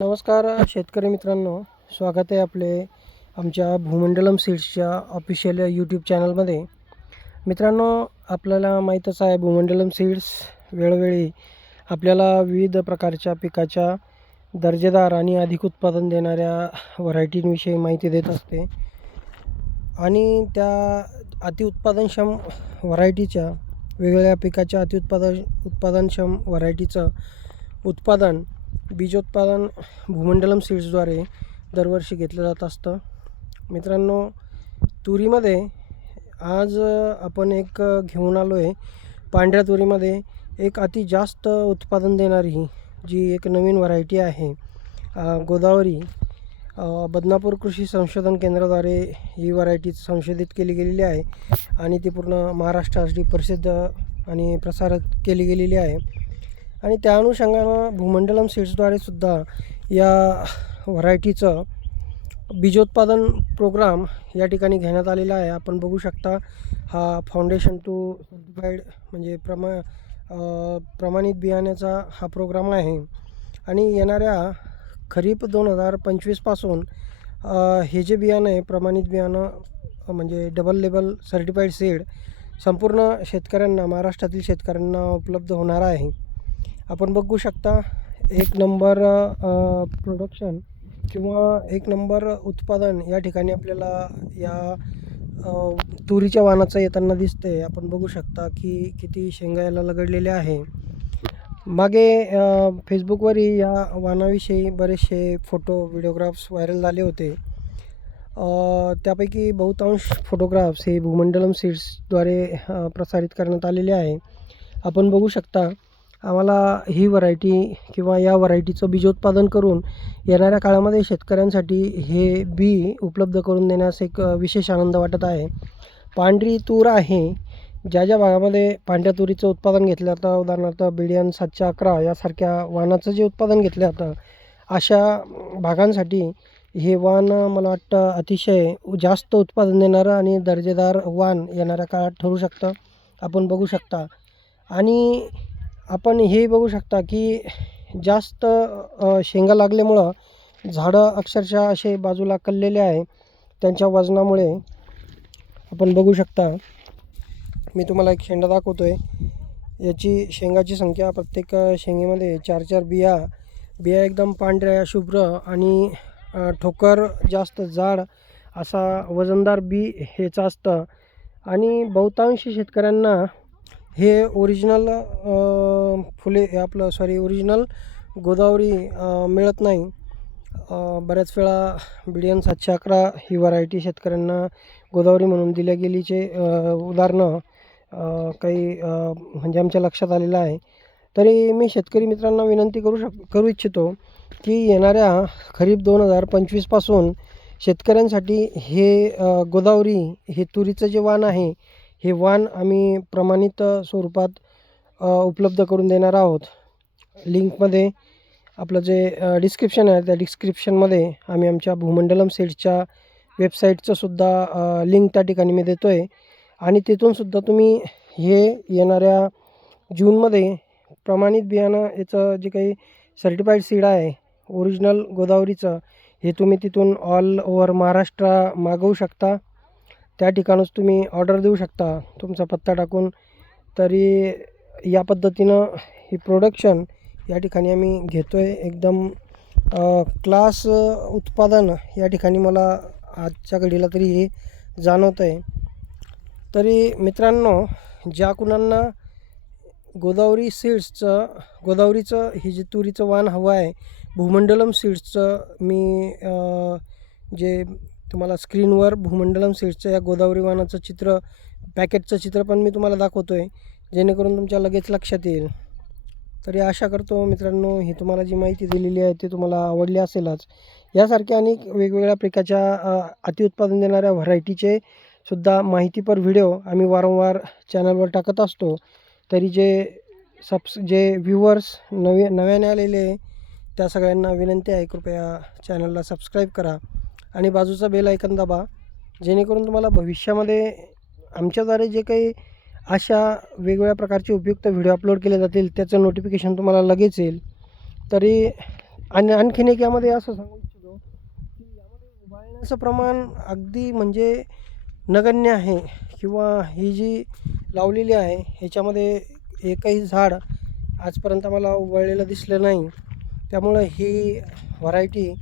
नमस्कार शेतकरी मित्रांनो, स्वागत आहे आपले आमच्या भूमंडलम सीड्सच्या ऑफिशियल यूट्यूब चॅनलमध्ये. मित्रांनो, आपल्याला माहीतच आहे भूमंडलम सीड्स वेळोवेळी आपल्याला विविध प्रकारच्या पिकाच्या दर्जेदार आणि अधिक उत्पादन देणाऱ्या व्हरायटींविषयी माहिती देत असते. आणि त्या अतिउत्पादनक्षम व्हरायटीच्या वेगवेगळ्या पिकाच्या उत्पादनक्षम व्हरायटीचं उत्पादन बीजोत्पादन भूमंडलम सीड्सद्वारे दरवर्षी घेतलं जात असतं. मित्रांनो, तुरीमध्ये आज आपण एक घेऊन आलो आहे. पांढऱ्या तुरीमध्ये एक अति जास्त उत्पादन देणारी जी एक नवीन व्हरायटी आहे, गोदावरी. बदनापूर कृषी संशोधन केंद्राद्वारे ही व्हरायटी संशोधित केली गेलेली आहे आणि ती पूर्ण महाराष्ट्रासाठी प्रसिद्ध आणि प्रसारित केली गेलेली आहे. आणि त्या अनुषंगानं भूमंडलम सीड्सद्वारे सुद्धा या व्हरायटीचं बीजोत्पादन प्रोग्राम या ठिकाणी घेण्यात आलेला आहे. आपण बघू शकता, हा फाउंडेशन टू सर्टिफाईड म्हणजे प्रमाणित बियाण्याचा हा प्रोग्राम आहे. आणि येणाऱ्या खरीप 2025 पासून हे जे बियाणं आहे, प्रमाणित बियाणं म्हणजे डबल लेबल सर्टिफाईड सीड संपूर्ण शेतकऱ्यांना, महाराष्ट्रातील शेतकऱ्यांना उपलब्ध होणार आहे. आपण बघू शकता, एक नंबर प्रोडक्शन किंवा एक नंबर उत्पादन या ठिकाणी आपल्याला या तुरीच्या वाणाचं येताना दिसते. आपण बघू शकता की किती शेंगा याला लगडलेल्या आहे. मागे फेसबुकवरही या वाणाविषयी बरेचसे फोटो व्हिडिओग्राफ्स व्हायरल झाले होते. त्यापैकी बहुतांश फोटोग्राफ्स हे भूमंडलम सीड्सद्वारे प्रसारित करण्यात आलेले आहे. आपण बघू शकता, आम्हाला ही व्हरायटी किंवा या व्हरायटीचं बीजोत्पादन करून येणाऱ्या काळामध्ये शेतकऱ्यांसाठी हे बी उपलब्ध करून देण्यास एक विशेष आनंद वाटत आहे. पांढरी तूर आहे, ज्या ज्या भागामध्ये पांढऱ्या तुरीचं उत्पादन घेतलं जातं, उदाहरणार्थ BDN 711 यासारख्या वाणाचं जे उत्पादन घेतलं जातं, अशा भागांसाठी हे वाण मला वाटतं अतिशय जास्त उत्पादन देणारं आणि दर्जेदार वाण येणाऱ्या काळात ठरू शकतं. आपण बघू शकता. आणि आपण हे बघू शकता की जास्त शेंगा लागल्यामुळं झाडं अक्षरशः असे बाजूला कललेले आहे त्यांच्या वजनामुळे. आपण बघू शकता, मी तुम्हाला एक शेंडा दाखवतो आहे. याची शेंगाची संख्या प्रत्येक शेंगेमध्ये 4-4 बिया एकदम पांढऱ्या शुभ्र आणि ठोकर जास्त जाड असा वजनदार बी हेचं असतं. आणि बहुतांश शेतकऱ्यांना हे ओरिजिनल ओरिजिनल गोदावरी मिळत नाही. बऱ्याच वेळा BDN 711 ही व्हरायटी शेतकऱ्यांना गोदावरी म्हणून दिल्या गेलीचे उदाहरणं काही म्हणजे आमच्या लक्षात आलेलं आहे. तरी मी शेतकरी मित्रांना विनंती करू इच्छितो की येणाऱ्या खरीप 2025 पासून शेतकऱ्यांसाठी हे गोदावरी हे तुरीचं जे वाण आहे, हे वाण आम्ही प्रमाणित स्वरूपात उपलब्ध करून देणार आहोत. लिंकमध्ये आपलं जे डिस्क्रिप्शन आहे, त्या डिस्क्रिप्शनमध्ये आम्ही आमच्या भूमंडलम सीड्सच्या वेबसाईटचं सुद्धा लिंक त्या ठिकाणी मी देतो आहे. आणि तिथूनसुद्धा तुम्ही हे येणाऱ्या जूनमध्ये प्रमाणित बियाणं याचं जे काही सर्टिफाईड सीड आहे ओरिजिनल गोदावरीचं, हे तुम्ही तिथून ऑल ओव्हर महाराष्ट्र मागवू शकता. त्या ठिकाणच तुम्ही ऑर्डर देऊ शकता तुमचा पत्ता टाकून. तरी या पद्धतीनं ही प्रोडक्शन या ठिकाणी आम्ही घेतो आहे. एकदम क्लास उत्पादन या ठिकाणी मला आजच्या घडीला तरी हे जाणवतं आहे. तरी मित्रांनो, ज्या कुणांना गोदावरीचं हे जे तुरीचं वाण हवं आहे, भूमंडलम सीड्सचं मी जे तुम्हाला स्क्रीनवर भूमंडलम सीड्सचं या गोदावरी वाणाचं पॅकेटचं चित्र पण मी तुम्हाला दाखवतो आहे, जेणेकरून तुमच्या लगेच लक्षात येईल. तरी आशा करतो मित्रांनो, ही तुम्हाला जी माहिती दिलेली आहे ती तुम्हाला आवडली असेलच. यासारख्या अनेक वेगवेगळ्या पिकाच्या अतिउत्पादन देणाऱ्या व्हरायटीचे सुद्धा माहितीपर व्हिडिओ आम्ही वारंवार चॅनलवर टाकत असतो. तरी जे व्ह्यूवर्स नव्याने आलेले त्या सगळ्यांना विनंती आहे, कृपया चॅनलला सबस्क्राईब करा आणि बाजूचा बेल आयकन दाबा, जेणेकरून तुम्हाला भविष्यामध्ये आमच्याद्वारे जे काही अशा वेगवेगळ्या प्रकारचे उपयुक्त व्हिडिओ अपलोड केले जातील त्याचं नोटिफिकेशन तुम्हाला लगेच येईल. तरी आणि आणखीन एक यामध्ये असं सांगू इच्छितो की यामध्ये उबाळण्याचं प्रमाण अगदी म्हणजे नगण्य आहे, किंवा ही जी लावलेली आहे ह्याच्यामध्ये एकही झाड आजपर्यंत मला उबाळलेलं दिसलं नाही. त्यामुळं ही व्हरायटी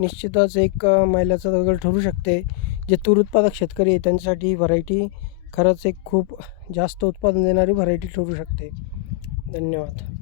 निश्चितच एक मैलाचा दगड ठरू शकते. जे तूर उत्पादक शेतकरी आहे त्यांच्यासाठी ही व्हरायटी खरंच एक खूप जास्त उत्पादन देणारी व्हरायटी ठरू शकते. धन्यवाद.